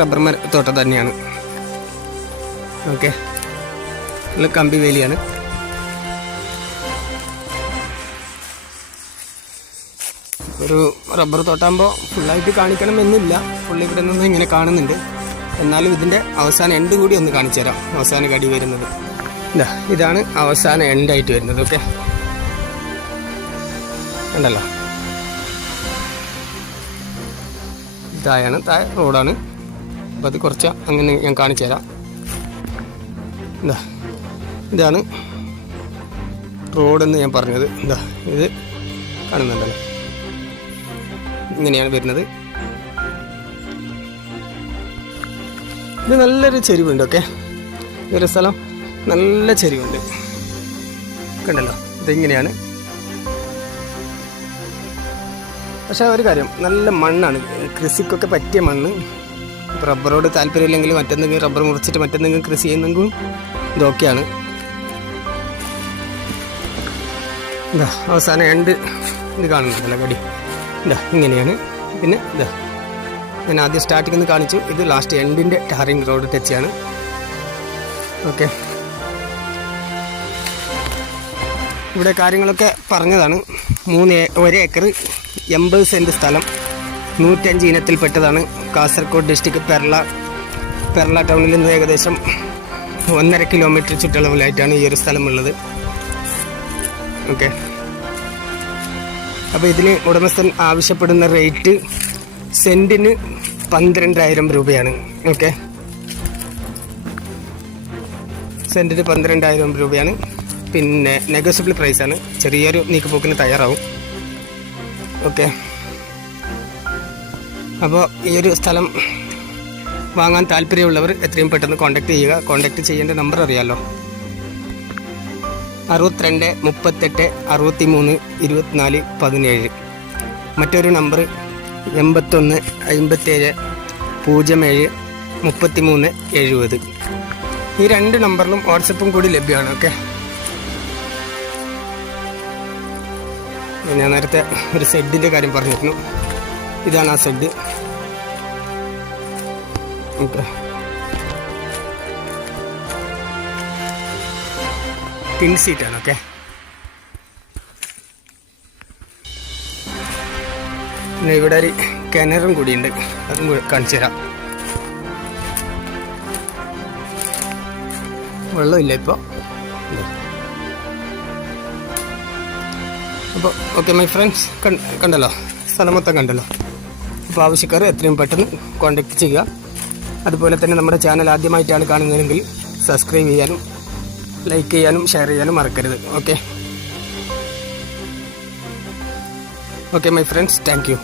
Rubber തോട്ടം തന്നെയാണ്. Okay, നല്ല കമ്പി വേലിയാണ്. ഒരു റബ്ബർ തോട്ടാകുമ്പോൾ ഫുള്ളായിട്ട് കാണിക്കണമെന്നില്ല. ഫുള്ള് ഇവിടെ നിന്ന് ഇങ്ങനെ കാണുന്നുണ്ട്. എന്നാലും ഇതിൻ്റെ അവസാന എൻഡ് കൂടി ഒന്ന് കാണിച്ചു തരാം. അവസാന കടി വരുന്നത് ഇതാണ് അവസാന എൻഡായിട്ട് വരുന്നത്. ഓക്കെ, ഉണ്ടല്ലോ, താഴെയാണ്, താഴെ റോഡാണ്. അപ്പോൾ അത് കുറച്ച് അങ്ങനെ ഞാൻ കാണിച്ചു തരാം. ഇതാണ് റോഡെന്ന് ഞാൻ പറഞ്ഞത്. ഇത് കാണുന്നുണ്ടല്ലോ, ഇങ്ങനെയാണ് വരുന്നത്. ഇത് നല്ലൊരു ചെരിവുണ്ട്. ഓക്കെ, ഇതൊരു സ്ഥലം നല്ല ചെരിവുണ്ട്, കണ്ടല്ലോ. ഇതിങ്ങനെയാണ്. പക്ഷേ ഒരു കാര്യം, നല്ല മണ്ണാണ്, കൃഷിക്കൊക്കെ പറ്റിയ മണ്ണ്. റബ്ബറോട് താല്പര്യമില്ലെങ്കിൽ മറ്റെന്തെങ്കിലും റബ്ബർ മുറിച്ചിട്ട് മറ്റെന്തെങ്കിലും കൃഷി ചെയ്യുന്നെങ്കിലും ഇതൊക്കെയാണ്. അവസാനം എൻഡ് ഇത് കാണുന്നുണ്ടല്ലോ കടി. ഇങ്ങനെയാണ്. പിന്നെ ഞാൻ ആദ്യം സ്റ്റാർട്ടിങ്ങിൽ നിന്ന് കാണിച്ചു. ഇത് ലാസ്റ്റ് എൻഡിൻ്റെ ടാറിങ് റോഡ് ടച്ചാണ്. ഓക്കെ, ഇവിടെ കാര്യങ്ങളൊക്കെ പറഞ്ഞതാണ്. 1 ഏക്കർ 80 സെൻറ്റ് സ്ഥലം, 105 ഇനത്തിൽപ്പെട്ടതാണ്. കാസർഗോഡ് ഡിസ്ട്രിക്ട് പെർള ടൗണിൽ നിന്ന് ഏകദേശം 1.5 കിലോമീറ്റർ ചുറ്റളവിലായിട്ടാണ് ഈ ഒരു സ്ഥലമുള്ളത്. ഓക്കെ, അപ്പോൾ ഇതിന് ഉടമസ്ഥൻ ആവശ്യപ്പെടുന്ന റേറ്റ് സെൻറ്റിന് 12,000 രൂപയാണ്. ഓക്കെ, സെൻറ്റിന് 12,000 രൂപയാണ്. പിന്നെ നെഗോഷ്യബിൾ പ്രൈസാണ്. ചെറിയൊരു നീക്കുപോക്കിന് തയ്യാറാവും. ഓക്കെ, അപ്പോൾ ഈ ഒരു സ്ഥലം വാങ്ങാൻ താല്പര്യമുള്ളവർ എത്രയും പെട്ടെന്ന് കോൺടാക്ട് ചെയ്യുക. കോൺടാക്ട് ചെയ്യേണ്ട നമ്പർ അറിയാമല്ലോ, 62 38 63 24 17. മറ്റൊരു നമ്പർ 81 57 07 33 70. ഈ 2 നമ്പറിലും വാട്സപ്പും കൂടി ലഭ്യമാണ്. ഓക്കെ, ഞാൻ നേരത്തെ ഒരു ഷെഡിൻ്റെ കാര്യം പറഞ്ഞിരുന്നു. ഇതാണ് ആ ഷെഡ്. ഓക്കെ, ടിൻ സീറ്റാണ്. ഓക്കെ, പിന്നെ ഇവിടെ ഒരു കിണറും കൂടിയുണ്ട്, അതും കാണിച്ചു തരാം. വെള്ളമില്ല ഇപ്പോൾ. അപ്പോൾ ഓക്കെ മൈ ഫ്രണ്ട്സ്, കണ്ടല്ലോ, സ്ഥലം മൊത്തം കണ്ടല്ലോ. അപ്പോൾ ആവശ്യക്കാർ എത്രയും പെട്ടെന്ന് കോൺടാക്ട് ചെയ്യുക. അതുപോലെ തന്നെ നമ്മുടെ ചാനൽ ആദ്യമായിട്ടാണ് കാണുന്നതെങ്കിൽ സബ്സ്ക്രൈബ് ചെയ്യാനും ലൈക്ക് ചെയ്യാനും ഷെയർ ചെയ്യാനും മറക്കരുത്. Okay, okay my friends, thank you.